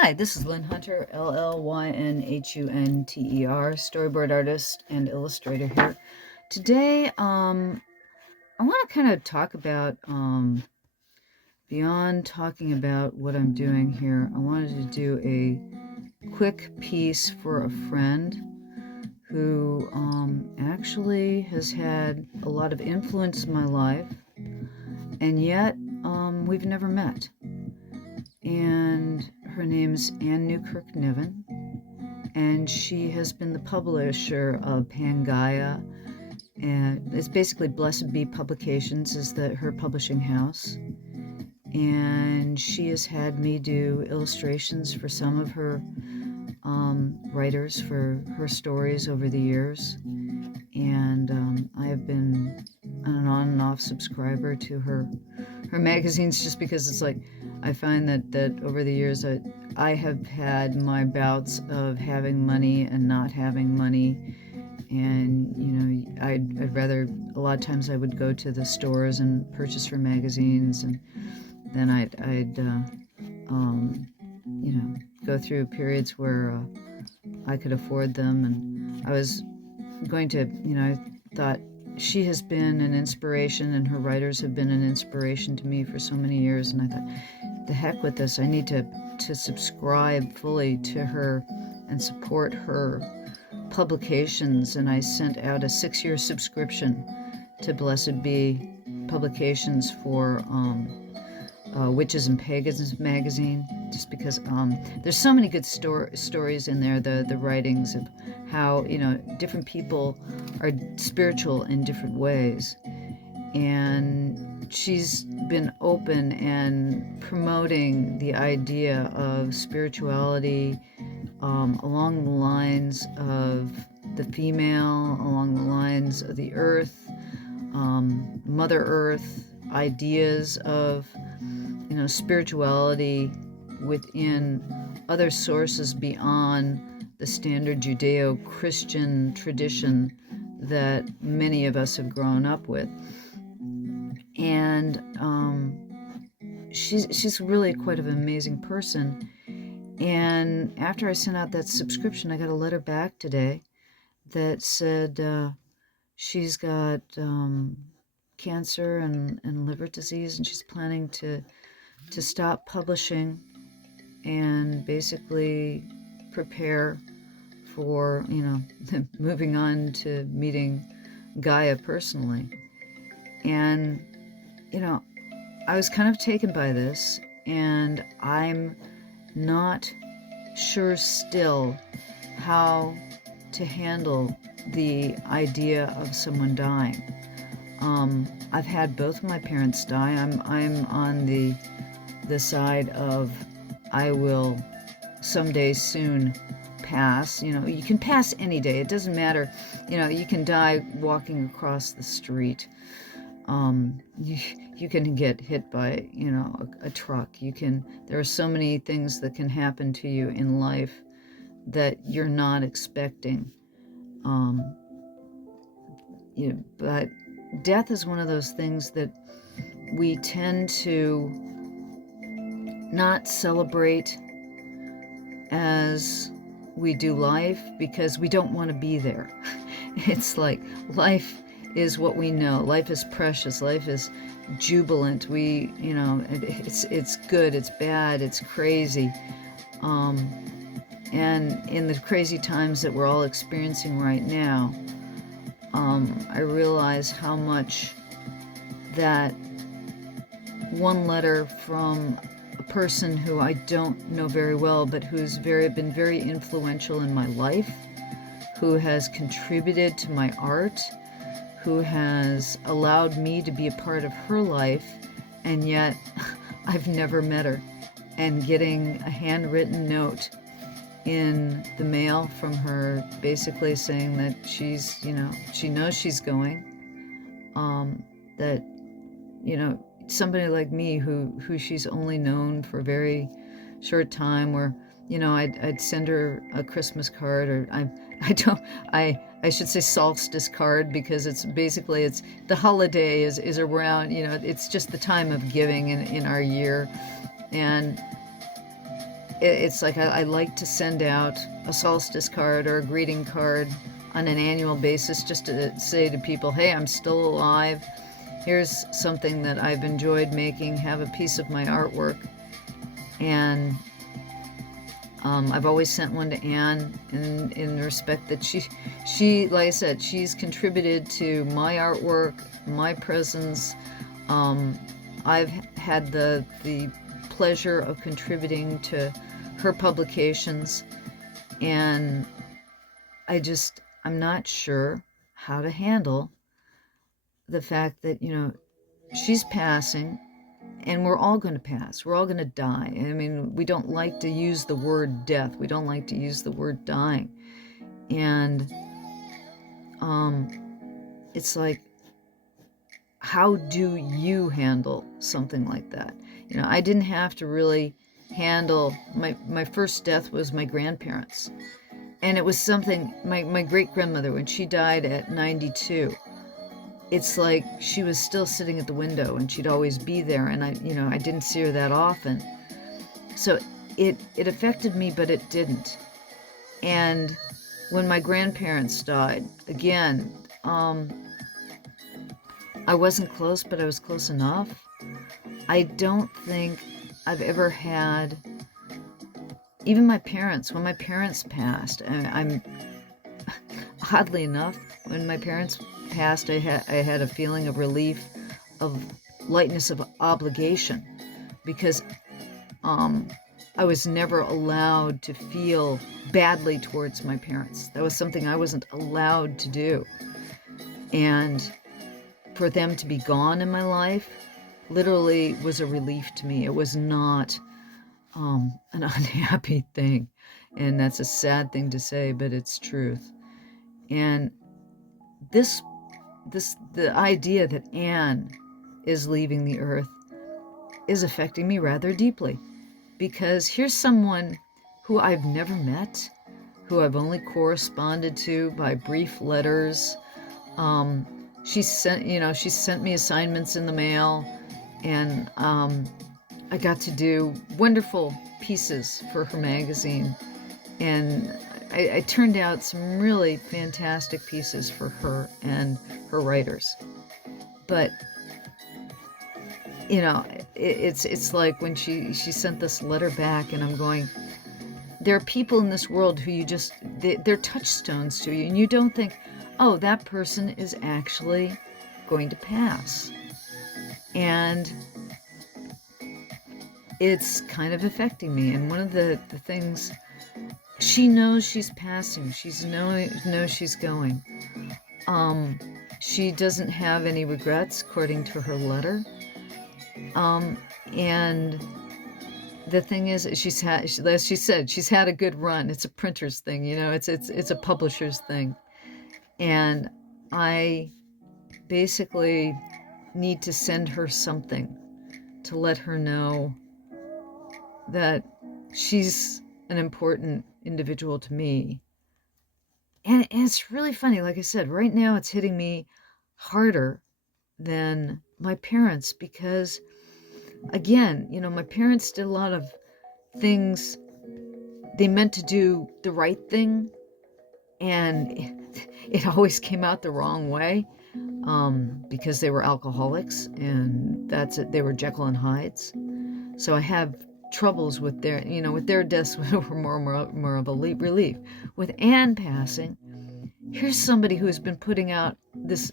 Hi, this is Llyn Hunter, Llynhunter, storyboard artist and illustrator here. Today, I want to kind of talk about, beyond talking about what I'm doing here, I wanted to do a quick piece for a friend who actually has had a lot of influence in my life, and yet we've never met. And her name's Anne Newkirk Niven, and she has been the publisher of Pangea, and it's basically Blessed Be Publications is her publishing house. And she has had me do illustrations for some of her writers for her stories over the years. And I have been an on and off subscriber to her magazines, just because it's like I find that over the years I have had my bouts of having money and not having money. And I'd rather, a lot of times I would go to the stores and purchase her magazines, and then I'd go through periods where I could afford them, and I was going to, I thought she has been an inspiration, and her writers have been an inspiration to me for so many years, and I thought, the heck with this, I need to subscribe fully to her and support her publications. And I sent out a 6-year subscription to Blessed Be Publications for Witches and Pagans magazine, just because there's so many good stories in there, the writings of how different people are spiritual in different ways. And she's been open and promoting the idea of spirituality along the lines of the female, along the lines of the earth, Mother Earth, ideas of spirituality within other sources beyond the standard Judeo-Christian tradition that many of us have grown up with. And she's really quite an amazing person. And after I sent out that subscription, I got a letter back today that said she's got cancer and liver disease, and she's planning to stop publishing and basically prepare for moving on to meeting Gaia personally. And I was kind of taken by this, and I'm not sure still how to handle the idea of someone dying. I've had both of my parents die. I'm on the side of I will someday soon pass. You can pass any day. It doesn't matter. You can die walking across the street. You can get hit by a truck. There are so many things that can happen to you in life that you're not expecting. But death is one of those things that we tend to not celebrate as we do life, because we don't want to be there. It's like life is what we know. Life is precious. Life is jubilant. It's good, it's bad, it's crazy. And in the crazy times that we're all experiencing right now, I realize how much that one letter from a person who I don't know very well, but who's been very influential in my life, who has contributed to my art, who has allowed me to be a part of her life, and yet I've never met her. And getting a handwritten note in the mail from her, basically saying that she's, she knows she's going, that, somebody like me who she's only known for a very short time, where, I'd send her a Christmas card, or I should say solstice card, because it's the holiday is around, it's just the time of giving in our year. And it's like I like to send out a solstice card or a greeting card on an annual basis, just to say to people, hey, I'm still alive. Here's something that I've enjoyed making. Have a piece of my artwork. And I've always sent one to Anne in respect that she, like I said, she's contributed to my artwork, my presence. I've had the pleasure of contributing to her publications, and I'm not sure how to handle the fact that, she's passing, and we're all going to pass. We're all going to die. I mean, we don't like to use the word death. We don't like to use the word dying. And it's like, how do you handle something like that? I didn't have to really handle, my first death was my grandparents. And it was something, my great-grandmother, when she died at 92, it's like she was still sitting at the window, and she'd always be there, and I didn't see her that often. So it affected me, but it didn't. And when my grandparents died, again, I wasn't close, but I was close enough. I don't think I've ever had, even my parents, when my parents passed, I'm oddly enough, when my parents passed, I had a feeling of relief, of lightness of obligation, because I was never allowed to feel badly towards my parents. That was something I wasn't allowed to do. And for them to be gone in my life literally was a relief to me. It was not an unhappy thing. And that's a sad thing to say, but it's truth. And the idea that Anne is leaving the earth is affecting me rather deeply, because here's someone who I've never met, who I've only corresponded to by brief letters. She sent me assignments in the mail, and I got to do wonderful pieces for her magazine, and I turned out some really fantastic pieces for her and her writers. But it's like when she sent this letter back, and I'm going, there are people in this world who they're touchstones to you, and you don't think, oh, that person is actually going to pass. And it's kind of affecting me. And one of the things, she knows she's passing. She knows she's going. She doesn't have any regrets, according to her letter. And the thing is, as she said, she's had a good run. It's a printer's thing, it's a publisher's thing. And I basically need to send her something to let her know that she's an important individual to me. And it's really funny. Like I said, right now it's hitting me harder than my parents, because, again, my parents did a lot of things. They meant to do the right thing, and it always came out the wrong way, because they were alcoholics, and that's it. They were Jekyll and Hydes. So I have troubles with their deaths were more of a relief. With Anne passing, here's somebody who has been putting out this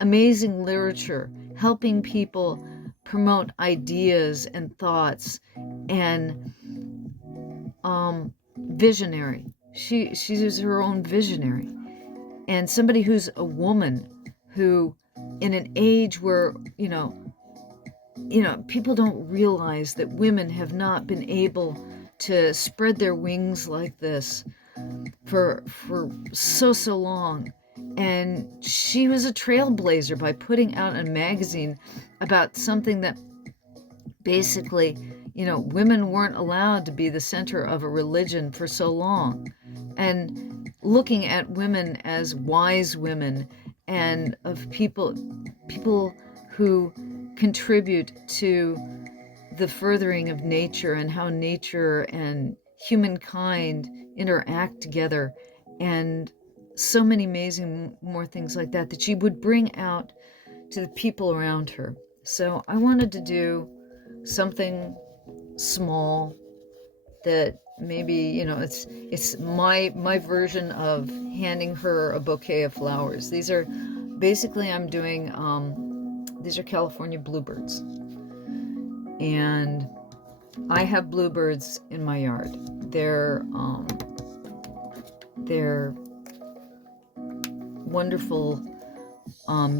amazing literature, helping people promote ideas and thoughts, and visionary. She's her own visionary, and somebody who's a woman who, in an age where people don't realize that women have not been able to spread their wings like this for so long. And she was a trailblazer by putting out a magazine about something that basically, women weren't allowed to be the center of a religion for so long, and looking at women as wise women, and of people who contribute to the furthering of nature and how nature and humankind interact together, and so many amazing more things like that that she would bring out to the people around her. So I wanted to do something small that maybe, you know, it's my version of handing her a bouquet of flowers. These are basically, I'm doing these are California bluebirds, and I have bluebirds in my yard. They're wonderful,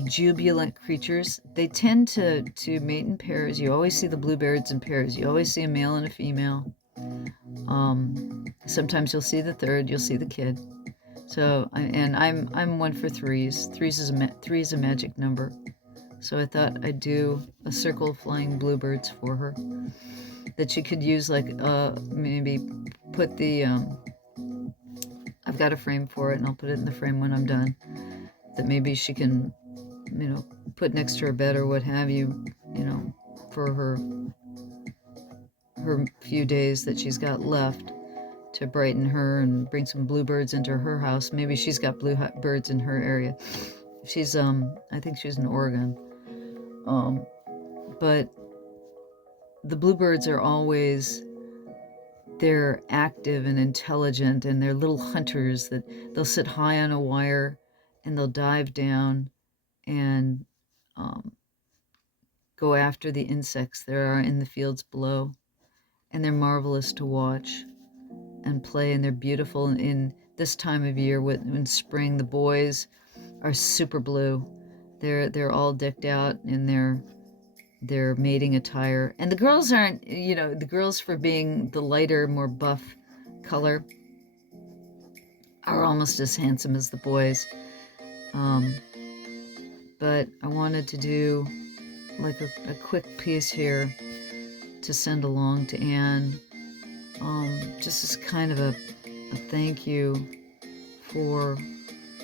jubilant creatures. They tend to mate in pairs. You always see the bluebirds in pairs. You always see a male and a female. Sometimes you'll see the third. You'll see the kid. So, and I'm one for threes. Three is a magic number. So I thought I'd do a circle of flying bluebirds for her that she could use, like maybe put the. I've got a frame for it, and I'll put it in the frame when I'm done. That maybe she can, you know, put next to her bed or what have you, you know, for her few days that she's got left, to brighten her and bring some bluebirds into her house. Maybe she's got bluebirds in her area. She's I think she's in Oregon. But the bluebirds are always, they're active and intelligent, and they're little hunters that they'll sit high on a wire and they'll dive down and go after the insects that are in the fields below. And they're marvelous to watch and play, and they're beautiful in this time of year when spring. The boys are super blue. They're all decked out in their mating attire, and the girls aren't, you know, the girls, for being the lighter, more buff color, are almost as handsome as the boys. But I wanted to do like a quick piece here to send along to Anne, just as kind of a thank you for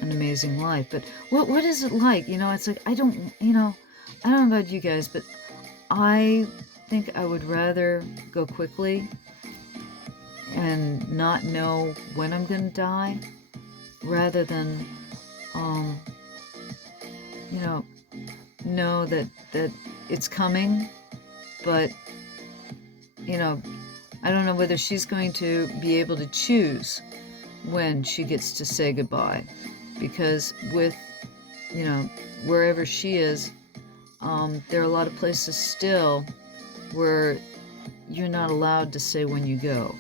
an amazing life. But what is it like? You know, it's like, I don't know about you guys, but I think I would rather go quickly and not know when I'm going to die, rather than, you know that it's coming, but, you know, I don't know whether she's going to be able to choose when she gets to say goodbye, because with, you know, wherever she is, there are a lot of places still where you're not allowed to say when you go,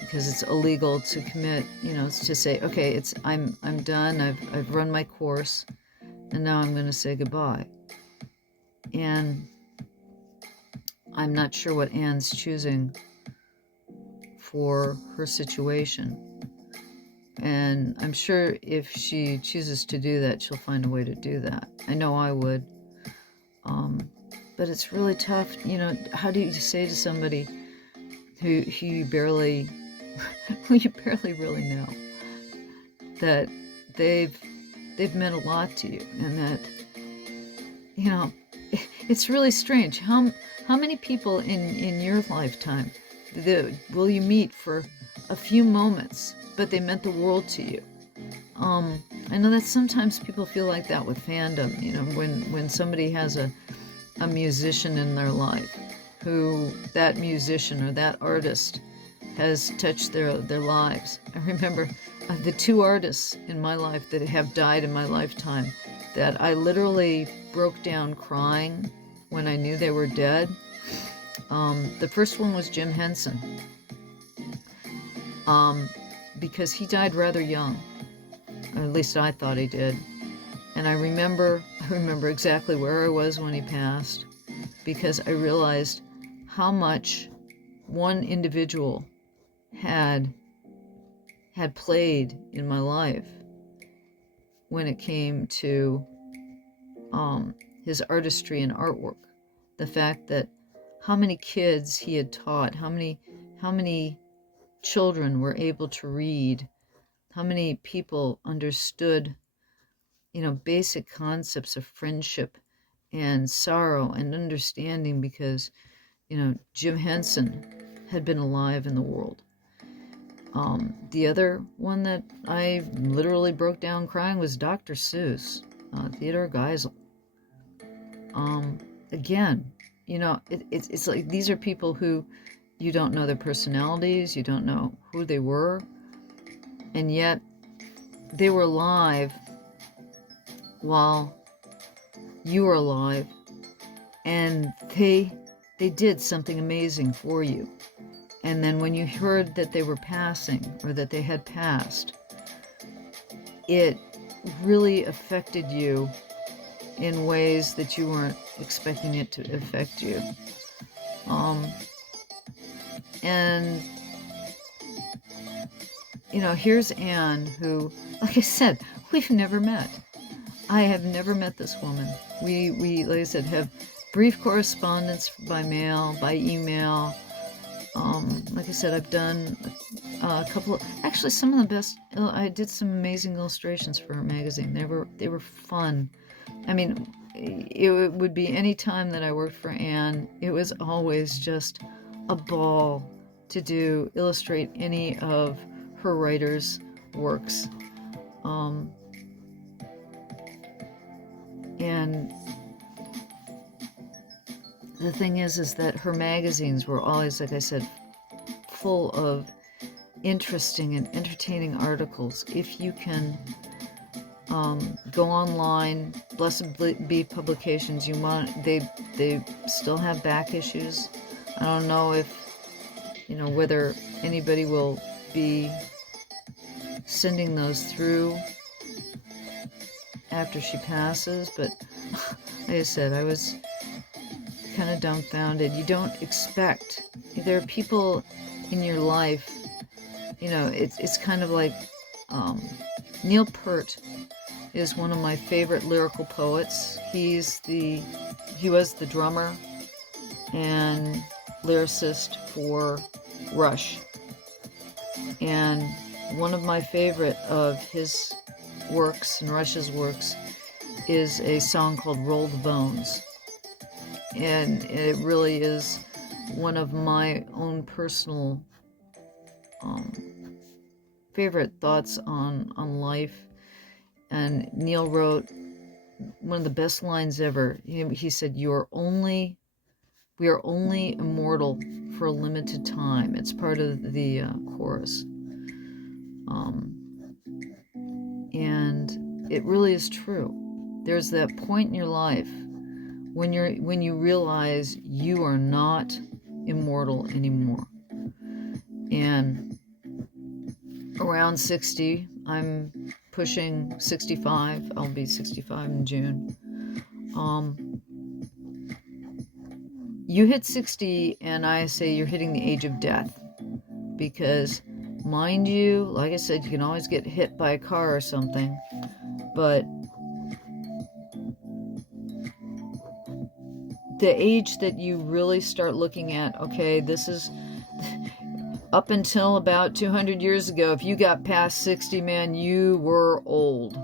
because it's illegal to commit, you know, it's to say, okay, I'm done, I've run my course, and now I'm going to say goodbye. And I'm not sure what Anne's choosing for her situation. And I'm sure if she chooses to do that, she'll find a way to do that. I know I would. But it's really tough, you know. How do you say to somebody who you barely really know, that they've meant a lot to you, and that, you know, it's really strange. How many people in your lifetime will you meet for a few moments, but they meant the world to you? I know that sometimes people feel like that with fandom, you know, when somebody has a musician in their life, who that musician or that artist has touched their lives. I remember the two artists in my life that have died in my lifetime, that I literally broke down crying when I knew they were dead. The first one was Jim Henson, because he died rather young, or at least I thought he did. And I remember exactly where I was when he passed, because I realized how much one individual had played in my life when it came to his artistry and artwork. The fact that how many kids he had taught, how many children were able to read, how many people understood, you know, basic concepts of friendship and sorrow and understanding, because, Jim Henson had been alive in the world. The other one that I literally broke down crying was Dr. Seuss, Theodore Geisel. Again, it's like these are people who you don't know their personalities, you don't know who they were, and yet they were alive while you were alive, and they did something amazing for you. And then when you heard that they were passing, or that they had passed, it really affected you in ways that you weren't expecting it to affect you. And here's Anne, who, like I said, we've never met. I have never met this woman. We like I said, have brief correspondence by mail, by email. Like I said, I've done a couple of, actually some of the best, I did some amazing illustrations for her magazine. They were fun. I mean, it would be any time that I worked for Anne, it was always just a ball to illustrate any of her writers' works. And the thing is that her magazines were always, like I said, full of interesting and entertaining articles. If you can go online, Blessed Be Publications, they still have back issues. I don't know if, whether anybody will be sending those through after she passes, but like I said, I was kind of dumbfounded. You don't expect, there are people in your life, it's kind of like Neil Peart is one of my favorite lyrical poets. He was the drummer and lyricist for Rush, and one of my favorite of his works and Rush's works is a song called Roll the Bones. And it really is one of my own personal favorite thoughts on life. And Neil wrote one of the best lines ever. He said, we are only immortal for a limited time. It's part of the chorus. And it really is true. There's that point in your life when you realize you are not immortal anymore. And around 60, I'm pushing 65. I'll be 65 in June. You hit 60, and I say you're hitting the age of death, because, mind you, like I said, you can always get hit by a car or something, but the age that you really start looking at, okay, this is up until about 200 years ago, if you got past 60, man, you were old.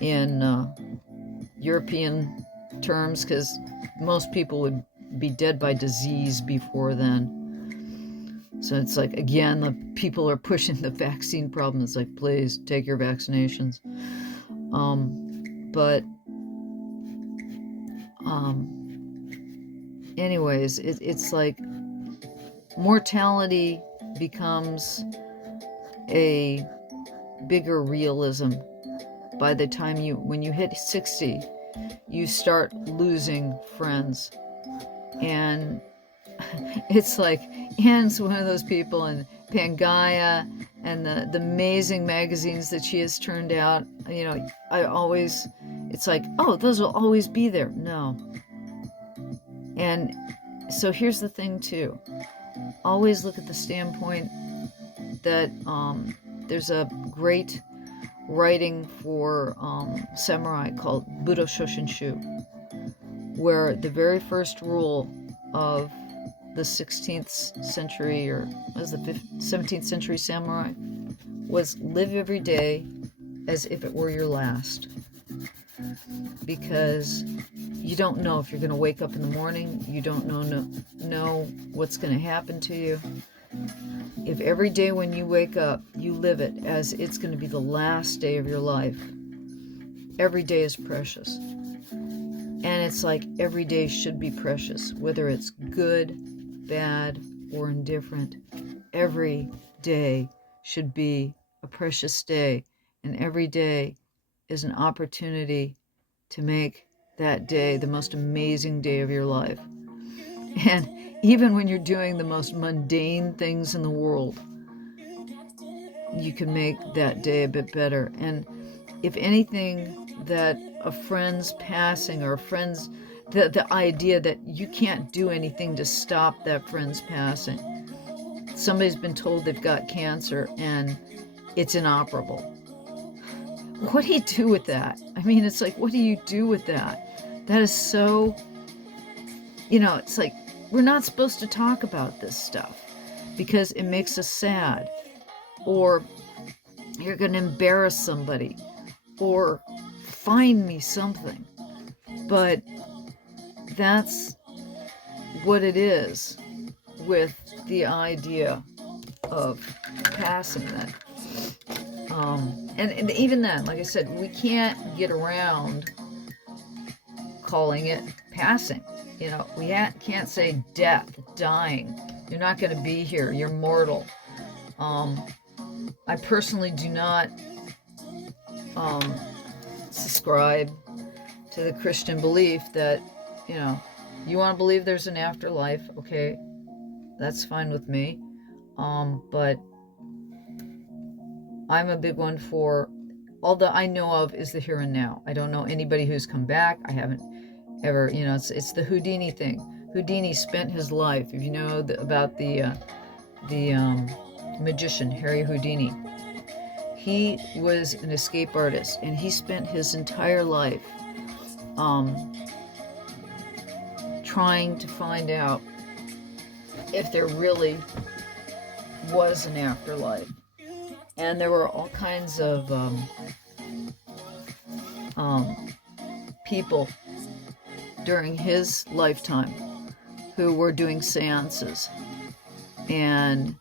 In European terms, because most people would be dead by disease before then. So it's like, again, the people are pushing the vaccine problem. It's like, please take your vaccinations. Anyways, it's like mortality becomes a bigger realism by the time when you hit 60, you start losing friends. And it's like, Anne's one of those people, and Pangaea and the amazing magazines that she has turned out, it's like, oh, those will always be there. No. And so here's the thing too, always look at the standpoint that there's a great writing for samurai called Budo Shoshinshu, where the very first rule of the 16th century, or was the 17th century samurai, was live every day as if it were your last. Because you don't know if you're going to wake up in the morning. You don't know what's going to happen to you. If every day when you wake up, you live it as it's going to be the last day of your life, every day is precious. And it's like every day should be precious, whether it's good, bad, or indifferent. Every day should be a precious day, and every day is an opportunity to make that day the most amazing day of your life. And even when you're doing the most mundane things in the world, you can make that day a bit better. And if anything, that a friend's passing or a friend's, the idea that you can't do anything to stop that friend's passing. Somebody's been told they've got cancer and it's inoperable. What do you do with that? I mean, it's like, what do you do with that? That is so, it's like, we're not supposed to talk about this stuff because it makes us sad, or you're going to embarrass somebody, or find me something. But that's what it is with the idea of passing that. And even then, like I said, we can't get around calling it passing. We can't say death, dying. You're not going to be here. You're mortal. I personally do not subscribe to the Christian belief that, you want to believe there's an afterlife. Okay, that's fine with me. But I'm a big one for, all that I know of is the here and now. I don't know anybody who's come back. I haven't ever, it's the Houdini thing. Houdini spent his life, if you know about the magician, Harry Houdini. He was an escape artist, and he spent his entire life trying to find out if there really was an afterlife. And there were all kinds of people during his lifetime who were doing seances and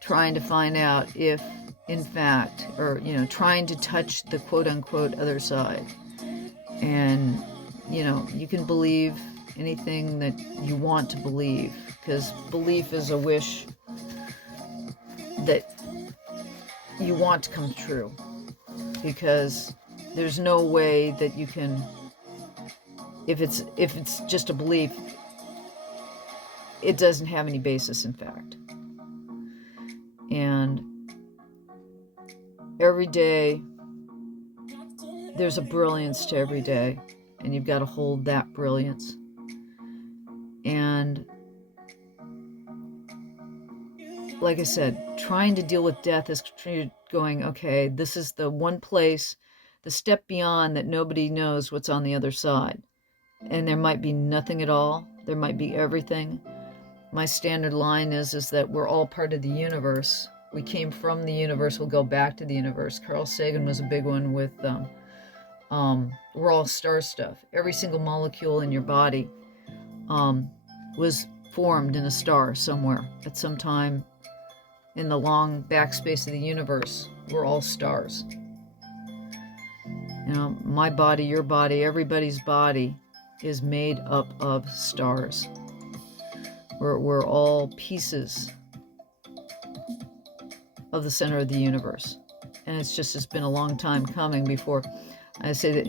trying to find out if, in fact, or, trying to touch the quote-unquote other side. And, you can believe anything that you want to believe, because belief is a wish that you want to come true, because there's no way that you can, if it's just a belief, it doesn't have any basis in fact. And every day there's a brilliance to every day, and you've got to hold that brilliance. And like I said, trying to deal with death is going, okay, this is the one place, the step beyond that nobody knows what's on the other side. And there might be nothing at all. There might be everything. My standard line is that we're all part of the universe. We came from the universe. We'll go back to the universe. Carl Sagan was a big one with we're all star stuff. Every single molecule in your body was formed in a star somewhere at some time in the long backspace of the universe. We're all stars. My body, your body, everybody's body is made up of stars. We're all pieces of the center of the universe. And it's been a long time coming before I say that,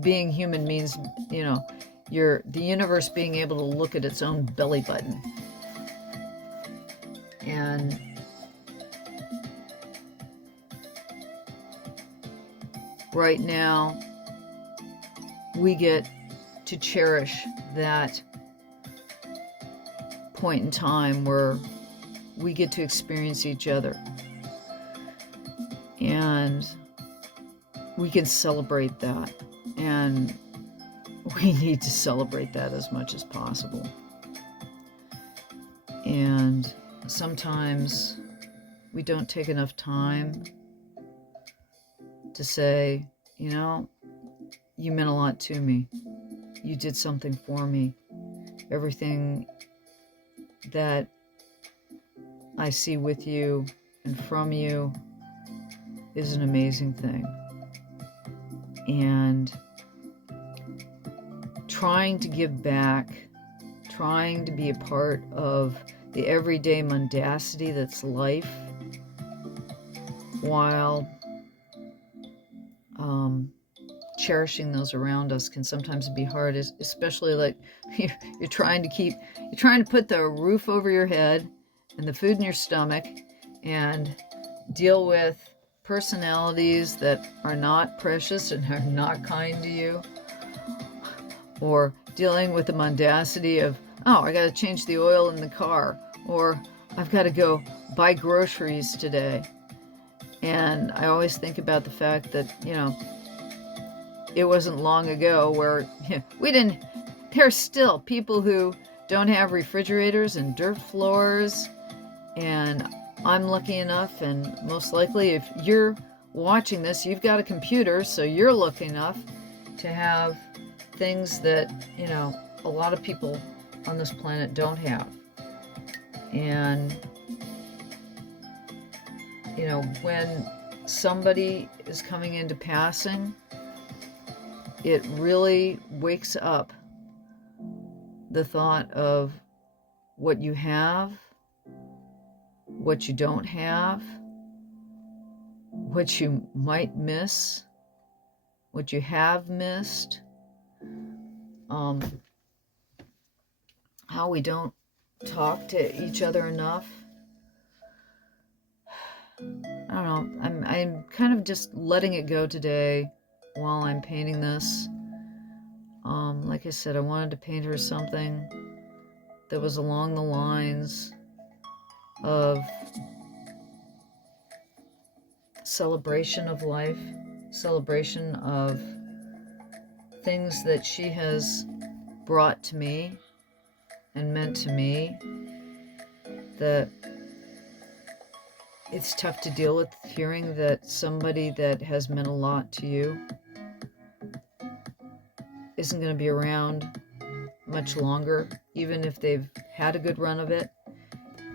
being human means, the universe being able to look at its own belly button. And right now, we get to cherish that point in time where we get to experience each other. And we can celebrate that. And we need to celebrate that as much as possible. And sometimes we don't take enough time to say, you meant a lot to me. you did something for me. Everything that I see with you and from you is an amazing thing. And trying to give back, trying to be a part of the everyday mundacity that's life, while cherishing those around us can sometimes be hard, especially like you're trying to put the roof over your head and the food in your stomach and deal with personalities that are not precious and are not kind to you, or dealing with the mundacity of, oh, I got to change the oil in the car, or I've got to go buy groceries today. And I always think about the fact that, it wasn't long ago where there's still people who don't have refrigerators and dirt floors. And I'm lucky enough, and most likely if you're watching this, you've got a computer, so you're lucky enough to have things that, a lot of people on this planet don't have. And, when somebody is coming into passing, it really wakes up the thought of what you have, what you don't have, what you might miss, what you have missed, how we don't talk to each other enough. I don't know. I'm kind of just letting it go today while I'm painting this. Like I said, I wanted to paint her something that was along the lines of celebration of life, celebration of things that she has brought to me and meant to me, that it's tough to deal with hearing that somebody that has meant a lot to you isn't going to be around much longer, even if they've had a good run of it,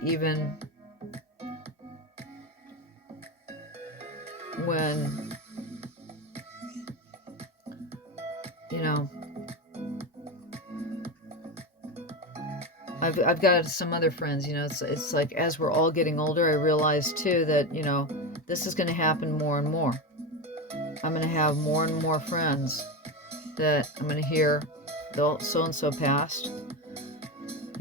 even when, I've got some other friends, it's like as we're all getting older, I realize too that, this is going to happen more and more. I'm going to have more and more friends that I'm going to hear, so-and-so passed.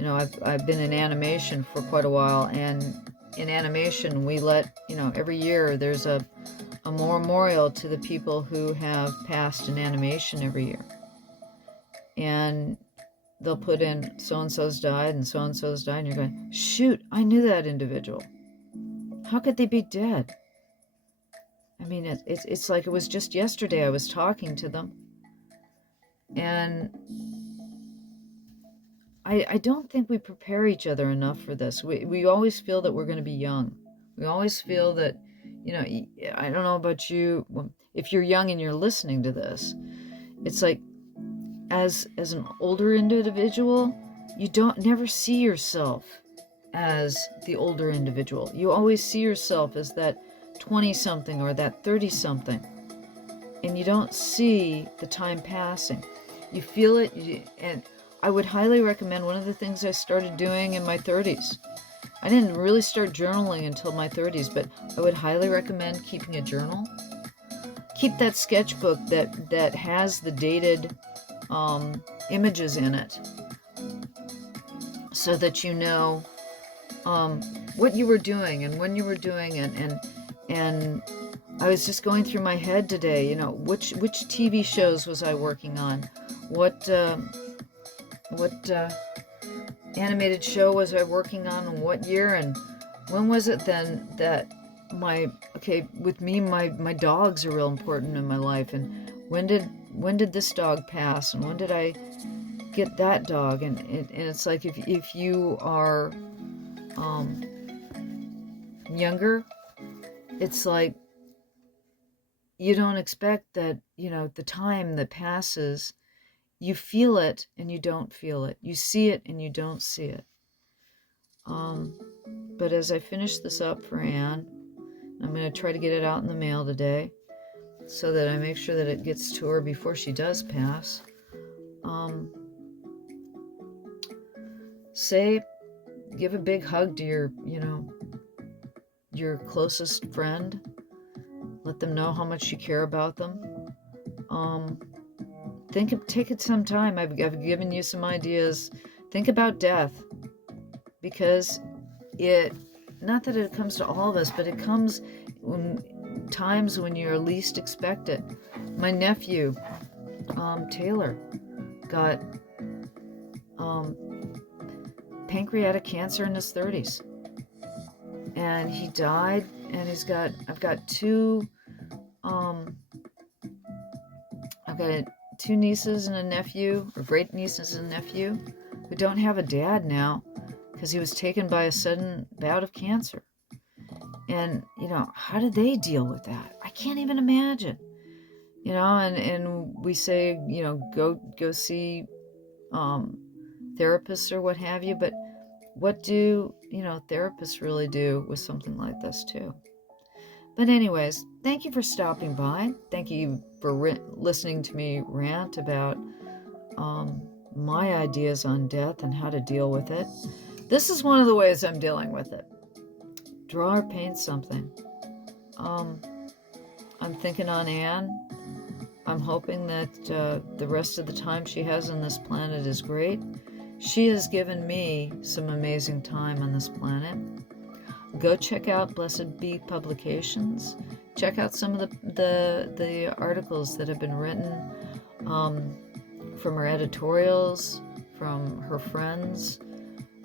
I've been in animation for quite a while, and in animation we let, every year there's a memorial to the people who have passed in animation every year. And they'll put in so-and-so's died and so-and-so's died, and you're going, shoot, I knew that individual. How could they be dead? I mean, it's like it was just yesterday I was talking to them. And I don't think we prepare each other enough for this. We always feel that we're going to be young. We always feel that, I don't know about you, if you're young and you're listening to this, it's like, as an older individual, you never see yourself as the older individual. You always see yourself as that 20-something or that 30-something. And you don't see the time passing. You feel it, and I would highly recommend, one of the things I started doing in my 30s. I didn't really start journaling until my 30s, but I would highly recommend keeping a journal. Keep that sketchbook that has the dated images in it, so that you know what you were doing and when you were doing it. And I was just going through my head today, which TV shows was I working on, what animated show was I working on, and what year, and when was it then that with me, my dogs are real important in my life, and when did this dog pass, and when did I get that dog? And it's like, if you are younger, it's like you don't expect that, the time that passes, you feel it and you don't feel it. You see it and you don't see it. But as I finish this up for Anne, I'm going to try to get it out in the mail today so that I make sure that it gets to her before she does pass. Give a big hug to your, your closest friend. Let them know how much you care about them. Take it some time. I've given you some ideas. Think about death, because not that it comes to all of us, but it comes when times when you're least expect it. My nephew, Taylor, got pancreatic cancer in his 30s, and he died. And I've got two nieces and a nephew, or great nieces and a nephew, who don't have a dad now because he was taken by a sudden bout of cancer. And how do they deal with that? I can't even imagine. And we say, go see therapists or what have you, but what do therapists really do with something like this too? But anyways, thank you for stopping by. Thank you for listening to me rant about my ideas on death and how to deal with it. This is one of the ways I'm dealing with it. Draw or paint something. I'm thinking on Anne. I'm hoping that the rest of the time she has on this planet is great. She has given me some amazing time on this planet. Go check out Blessed Bee Publications. Check out some of the articles that have been written from her editorials, from her friends,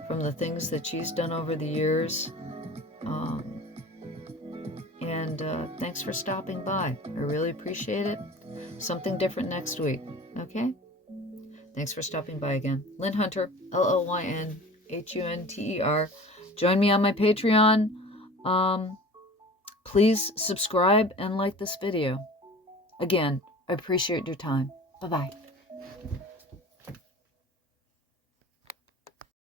from the things that she's done over the years. And thanks for stopping by. I really appreciate it. Something different next week, okay? Thanks for stopping by again. Llyn Hunter, LLYNHUNTER. Join me on my Patreon. Please subscribe and like this video. Again, I appreciate your time. Bye-bye.